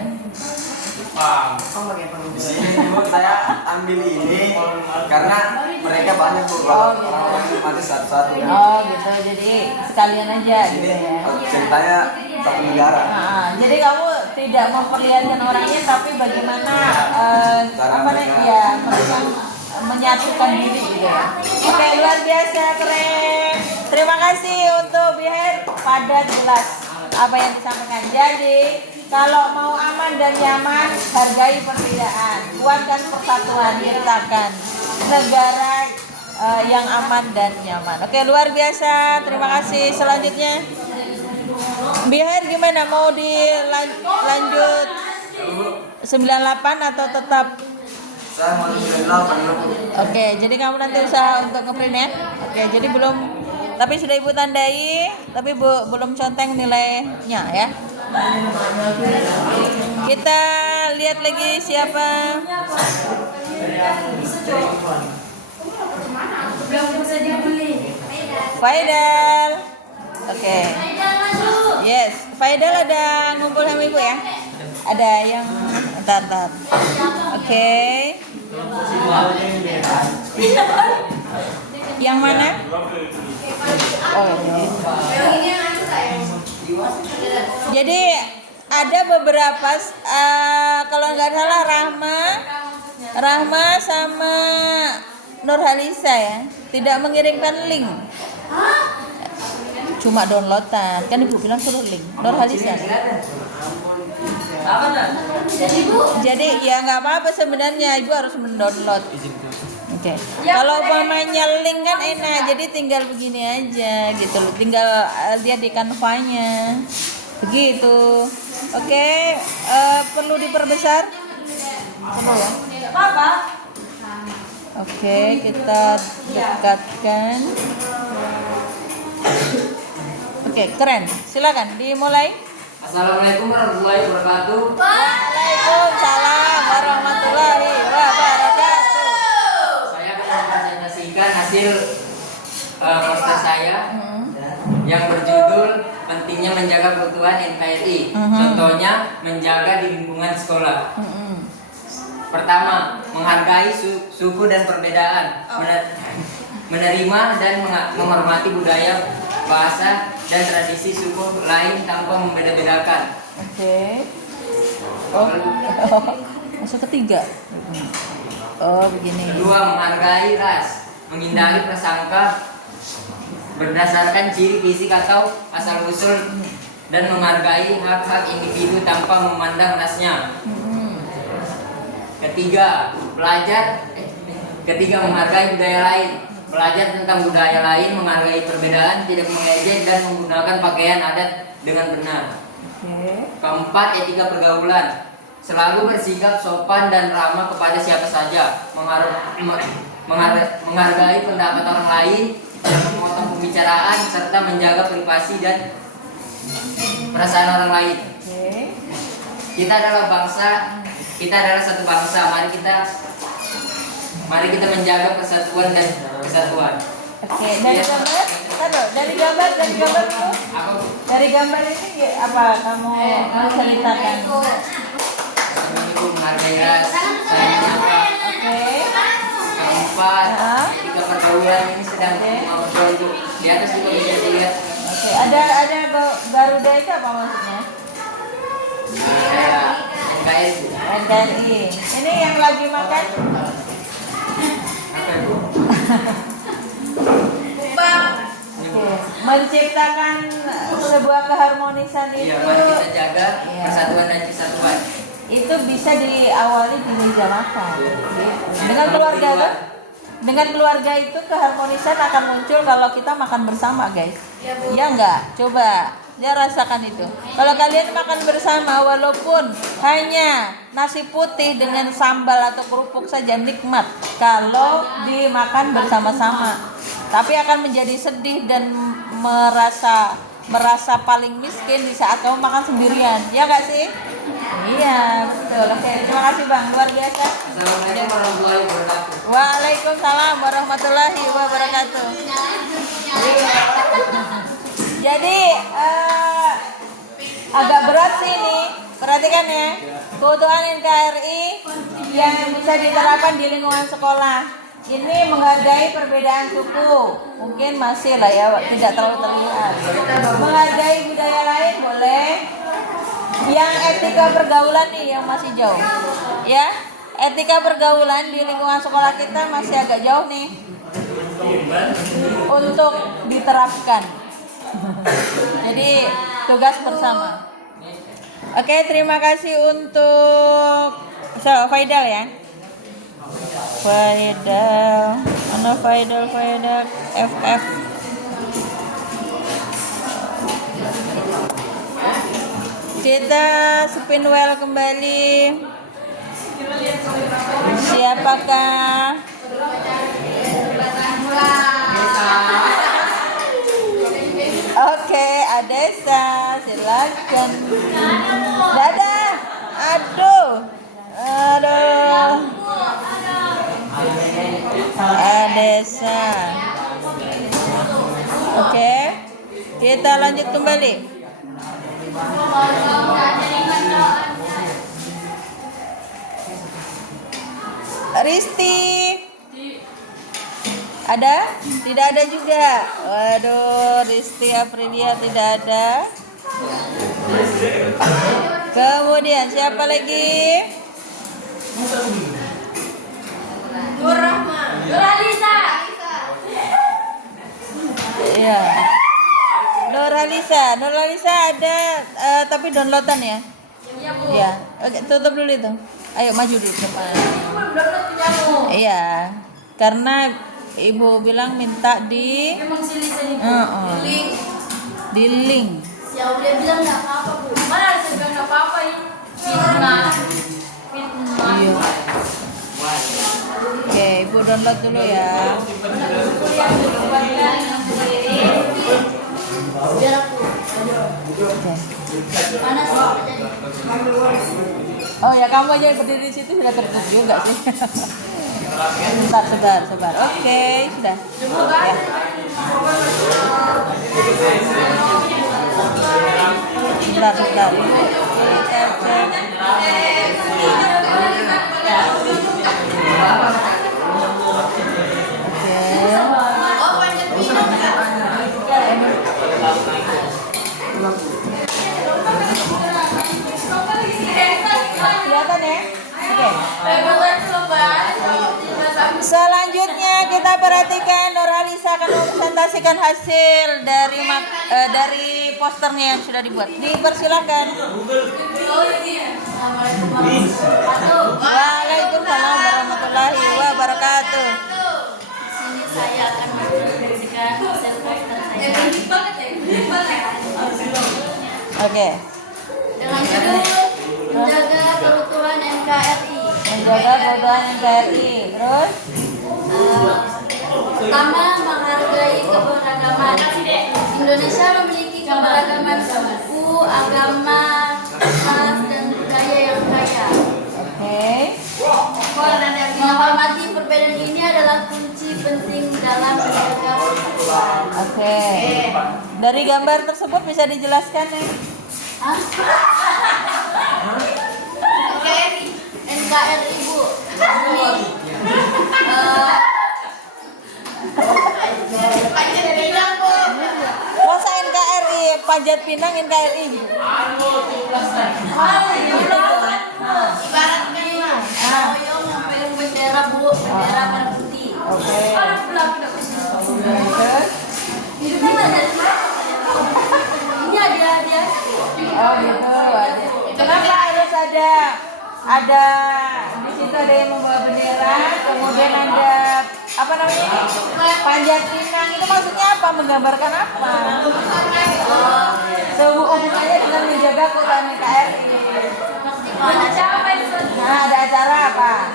Di sini juga saya ambil ini karena mereka banyak tuh orang-orang yang mati satu-satu. Oh gitu, jadi sekalian aja gitu ya. Ceritanya satu negara. Nah, jadi kamu tidak memperlihatkan orangnya, tapi bagaimana apa namanya ya, mereka menyatukan diri gitu ya. Oke, luar biasa, keren. Terima kasih untuk Biher, padat jelas apa yang disampaikan. Jadi kalau mau aman dan nyaman, hargai perbedaan, kuatkan persatuan, ciptakan negara yang aman dan nyaman. Oke, luar biasa. Terima kasih. Selanjutnya, Biar gimana, mau dilanjut 98 atau tetap? Saya mau 98. Oke, jadi kamu nanti usaha untuk ngeprint ya. Oke, jadi belum, tapi sudah Ibu tandai, tapi belum conteng nilainya ya. Kita lihat lagi siapa. Faidal. Oke. Yes, Faidal ada ngumpul sama Ibu ya? Ada yang entar. Oke. Yang mana? Oh, ini. Jadi ada beberapa kalau nggak salah Rahma sama Nurhalisa ya, tidak mengirimkan link, cuma downloadan. Kan Ibu bilang suruh link. Nurhalisa. Jadi ya nggak apa-apa sebenarnya, Ibu harus mendownload. Oke. Kalau umpamanya link kan enak, jadi tinggal begini aja gitu loh. Tinggal lihat di Canva-nya. Begitu. Oke, perlu diperbesar? Perlu ya? Apa? Oke, kita dekatkan. Oke, keren. Silakan dimulai. Assalamualaikum warahmatullahi wabarakatuh. Waalaikumsalam warahmatullahi wabarakatuh. Saya akan mempresentasikan hasil poster saya yang berjudul pentingnya menjaga keutuhan NKRI. Contohnya menjaga di lingkungan sekolah. Pertama, menghargai suku dan perbedaan, menerima dan menghormati budaya, bahasa dan tradisi suku lain tanpa membeda-bedakan. Oke. Masuk ketiga. Oh, begini. Kedua, menghargai ras, menghindari prasangka berdasarkan ciri fisik atau asal usul dan menghargai hak-hak individu tanpa memandang rasnya. Ketiga, menghargai budaya lain, belajar tentang budaya lain, menghargai perbedaan, tidak mengejek dan menggunakan pakaian adat dengan benar. Keempat, etika pergaulan, selalu bersikap sopan dan ramah kepada siapa saja, menghargai pendapat orang lain, memotong pembicaraan serta menjaga privasi dan perasaan orang lain. Kita adalah satu bangsa. Mari kita menjaga persatuan dan kesatuan. Oke, dari gambar, dari gambar itu, dari gambar ini apa kamu mau ceritakan? Assalamualaikum, menghargai ras, sayang menyapa. Oke. Keempat, etika pergaulan ini sedang ngobrol di atas juga bisa dilihat. Oke, ada Garuda itu apa maksudnya? NKRI. NKRI. Ini yang lagi makan? Apa itu? Oke. Menciptakan sebuah keharmonisan Iya, itu mari kita jaga persatuan dan kesatuan. itu bisa diawali di meja makan. Dengan keluarga kan? Dengan keluarga itu keharmonisan akan muncul kalau kita makan bersama, guys. Ya enggak? Coba ya rasakan itu. Kalau kalian makan bersama walaupun hanya nasi putih dengan sambal atau kerupuk saja nikmat kalau dimakan bersama-sama. Tapi akan menjadi sedih dan merasa paling miskin di saat kamu makan sendirian. Ya enggak sih? Iya, betul. Oke, terima kasih Bang. Luar biasa. Assalamualaikum warahmatullahi wabarakatuh. Waalaikumsalam warahmatullahi wabarakatuh. Jadi agak berat sih ini. Perhatikan ya. Keutuhan NKRI yang bisa diterapkan di lingkungan sekolah. Ini menghargai perbedaan suku. Mungkin masih lah ya, tidak terlalu terlihat. Menghargai budaya lain boleh. Yang etika pergaulan nih yang masih jauh. Ya. Etika pergaulan di lingkungan sekolah kita masih agak jauh nih untuk diterapkan. Jadi tugas bersama. Oke, terima kasih untuk Faidal ya. Faidal, mana Faidal FF. Kita spin well kembali. Siapakah? Oke, Adesa, silakan. Dadah. Aduh. Adesa. Oke. Kita lanjut kembali. Risti. Ada? Tidak ada juga. Waduh, Risti Aprilia tidak ada. Kemudian siapa lagi? Nuralisa. Iya. Nuralisa ada tapi downloadan ya? Iya. Oke, tutup dulu itu. Ayo maju dulu ke depan. Iya. Karena Ibu bilang minta di di link. Ya udah bilang enggak apa-apa, Bu. Mana saya bilang enggak apa-apa ya. Fitnah. Iya. Oke, Ibu download dulu ya. Oh ya, kamu aja yang berdiri di situ sudah tertutup juga sih. Sebentar. Oke, sudah. Ya. Sebentar. Kita cek. Kelihatan ya? Oke. Selanjutnya kita perhatikan Nurhalisa akan mempresentasikan hasil dari posternya yang sudah dibuat. Dipersilakan. Waalaikumsalam warahmatullahi wabarakatuh. Sini saya akan mempresentasikan hasil poster saya. Oke. Dengan judul menjaga keutuhan NKRI. Menjaga keutuhan NKRI. Terus? Pertama, menghargai keberagaman. Indonesia memiliki keberagaman suku, agama, ras, dan budaya yang kaya. Oke. Menghormati perbedaan ini adalah kunci penting dalam menjaga persatuan. Oke. Dari gambar tersebut bisa dijelaskan nih? Hah? NKRI Bu. Masa NKRI, Panjat Pinang NKRI gitu. Ibaratnya Oyong yang pegang bendera Bu, bendera merah putih. Oke. Ini ada. Oh gitu. Kenapa harus ada di situ ada yang membawa bendera, kemudian ada apa namanya ini? Panjat Pinang, itu maksudnya apa? Menggambarkan apa? Hubungannya dengan menjaga keutuhan NKRI. Nah, ada acara apa?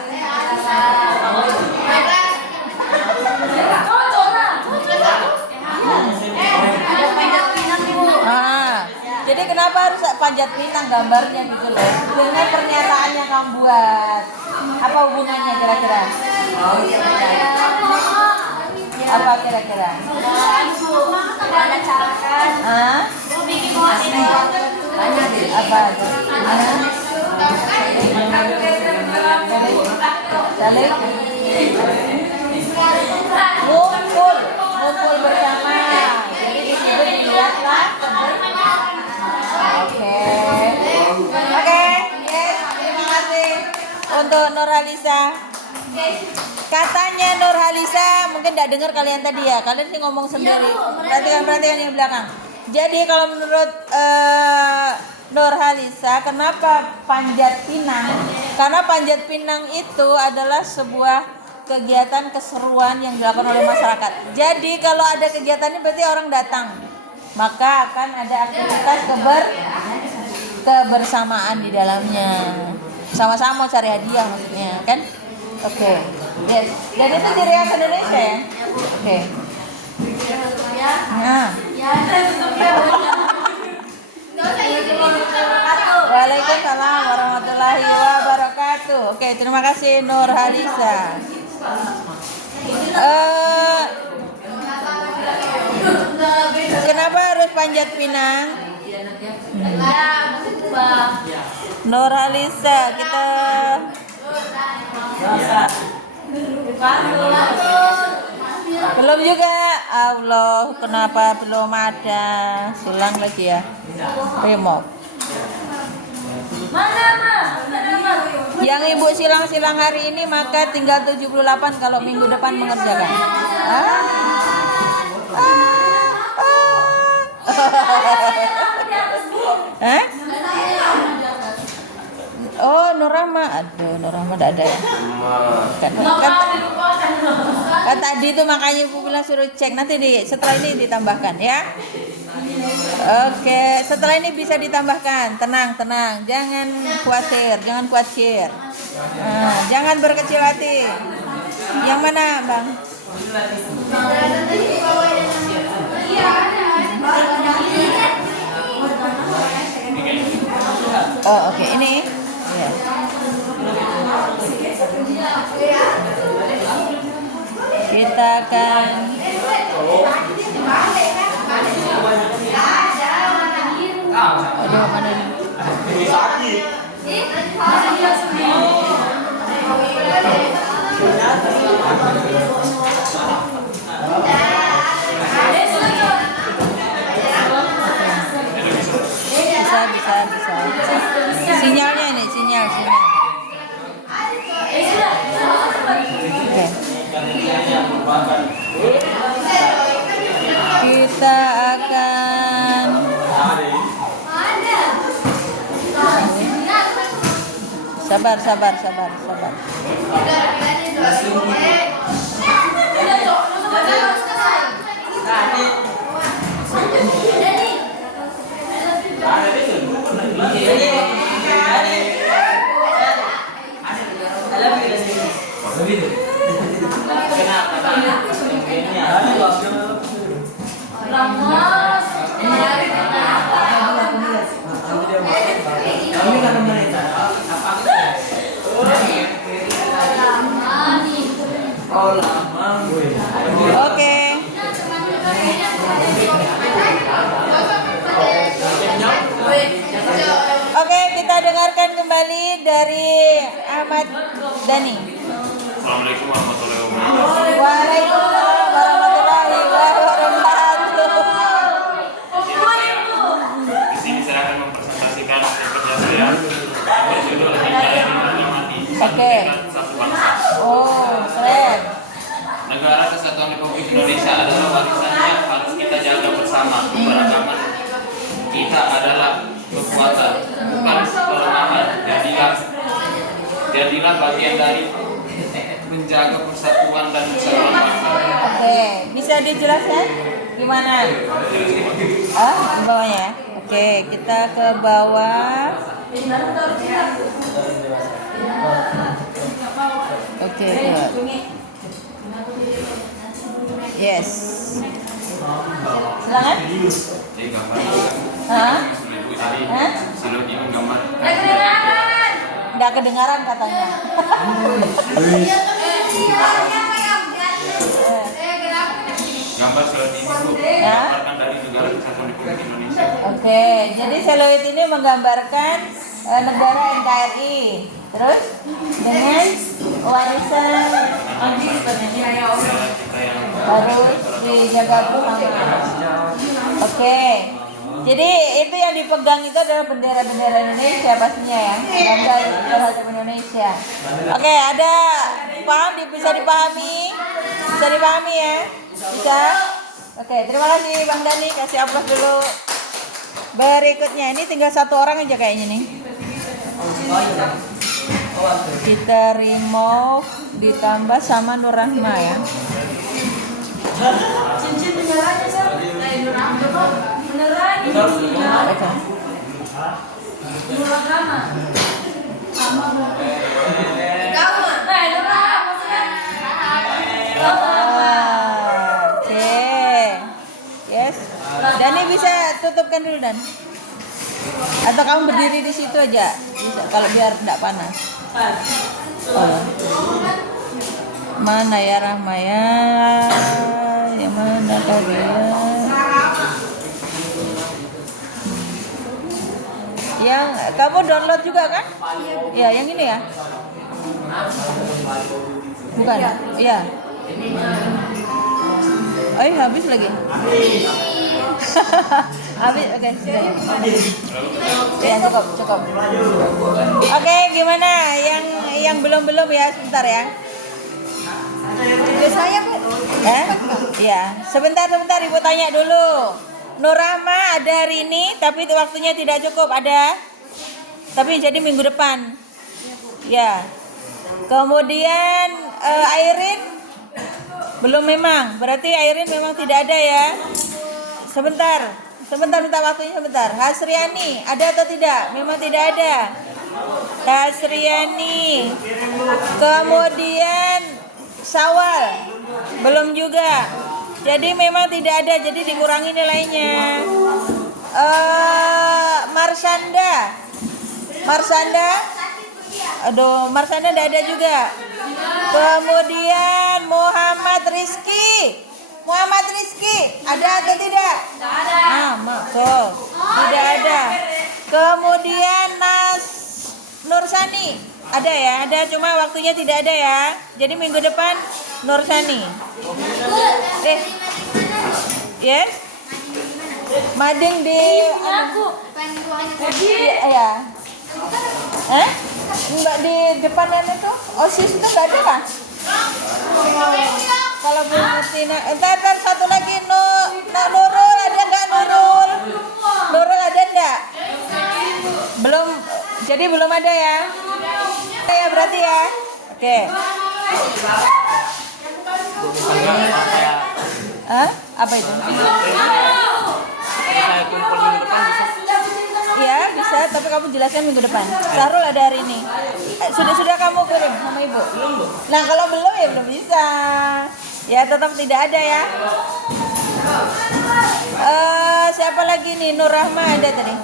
Jadi kenapa harus panjat pinang gambarnya gitu loh? Dengan pernyataan yang kamu buat. Apa hubungannya kira-kira? Apa kira-kira? Ada cara kan? Apa? Saling ngumpul bersama. Jadi di situ dilihatlah. Oke, yes, terima kasih untuk Nurhalisa. Katanya Nurhalisa, mungkin tidak dengar kalian tadi ya, kalian sih ngomong sendiri. Perhatikan yang belakang. Jadi kalau menurut Nurhalisa, kenapa Panjat Pinang? Karena Panjat Pinang itu adalah sebuah kegiatan keseruan yang dilakukan oleh masyarakat. Jadi kalau ada kegiatan ini berarti orang datang, maka akan ada aktivitas kebersamaan di dalamnya. Sama-sama mau cari hadiah maksudnya, kan? Oke. Yes. Dan itu ciri khas Indonesia ya? Oke. Nah. Waalaikumsalam warahmatullahi wabarakatuh. Oke, terima kasih Nurhalisa. Kenapa harus Panjat Pinang? Nurhalisa, kita belum juga. Allah, kenapa belum ada? Sulang lagi ya. Remov. Yang ibu silang-silang hari ini maka tinggal 78 kalau minggu depan mengerjakan. Oh, Nurrahma. Aduh, Nurrahma tidak ada ya. Kan tadi itu makanya ibu bilang suruh cek. Nanti setelah ini ditambahkan ya. Oke, setelah ini bisa ditambahkan. Tenang. Jangan khawatir. Jangan berkecil hati. Yang mana, Bang? Oh, oke. Ini. Ya. Kita akan aduh, mana ini? Bisa. Sinyalnya ini, sinyal. Oke. Kita akan sabar. Oke. Oke, kita dengarkan kembali dari Ahmad Dhani. Assalamualaikum warahmatullahi wabarakatuh. Waalaikumsalam warahmatullahi wabarakatuh. Di sini saya akan mempresentasikan kerja saya berjudul Hidayah yang Menghormati Sertifikat Satu Bangsa. Oh, keren. Negara Kesatuan Republik Indonesia adalah warisan yang harus kita jaga bersama. Keberagaman kita adalah kekuatan, bukan kelemahan. Jadilah bagian dari menjaga persatuan dan kesatuan bangsa. Oke, bisa dijelaskan gimana? Di bawahnya. Oke, kita ke bawah. Oke, good. Yes. Silakan. Jadi gambar. Hah? Hah? Selalu ini gambar. Nggak kedengaran katanya. Gambar seluruh ini Bu, Ya. menggambarkan dari negara Kesatuan Republik Indonesia. Oke, jadi seluit ini menggambarkan negara NKRI. Terus dengan warisan harus dijaga bersama. Oke. Jadi itu yang dipegang itu adalah bendera-bendera Indonesia pastinya ya. Bangga terhadap Indonesia. Oke, ada bisa dipahami? Bisa dipahami ya? Bisa? Oke, terima kasih Bang Dhani, kasih aplaus dulu. Berikutnya ini tinggal satu orang aja kayaknya nih. Kita remove ditambah sama Nur Rahma ya. Cincin benerannya sih. Beneran. Oke. Nur Rahma. Oke. Yes. Dani bisa tutupkan dulu Dan. Atau kamu berdiri di situ aja. Bisa kalau biar tidak panas. Oh. Mana ya Rahma ya? Yang mana tadi ya? Yang kamu download juga kan? Ya, yang ini ya? Bukan? Iya. Oh, habis lagi. Habis, oke. Ya, cukup. Oke, gimana? Yang belum ya, sebentar ya. Saya Bu. Ya, sebentar Ibu tanya dulu. Nur Rahma ada hari ini, tapi waktunya tidak cukup. Ada, tapi jadi minggu depan. Ya. Kemudian Airin belum memang. Berarti Airin memang tidak ada ya. Sebentar minta waktunya sebentar. Hasriani ada atau tidak? Memang tidak ada. Hasriani. Kemudian Sawal. Belum juga. Jadi memang tidak ada, jadi dikurangi nilainya. Marsanda. Aduh, Marsanda tidak ada juga. Kemudian Muhammad Rizki, ada atau tidak? Maksud tidak ada. Kemudian Nursani, ada ya? Ada, cuma waktunya tidak ada ya. Jadi minggu depan Nursani. Yes? Mading di ya. Enggak di depan itu OSIS itu enggak ada kan? Kalau Bu Mutina, entar satu lagi Nurul ada enggak Nurul? Nurul ada enggak? Belum, jadi belum ada ya? Ya berarti ya. Oke. Apa itu? Ya bisa, tapi kamu jelaskan minggu depan. Sahrul ada hari ini. Sudah kamu kirim sama ibu? Belum, Bu. Nah kalau belum ya belum bisa. Ya tetap tidak ada ya. Siapa lagi nih? Nur Rahma ada tadi.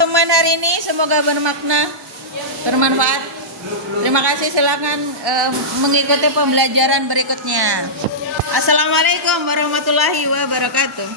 Teman hari ini semoga bermakna, bermanfaat. Terima kasih, silakan mengikuti pembelajaran berikutnya. Assalamualaikum warahmatullahi wabarakatuh.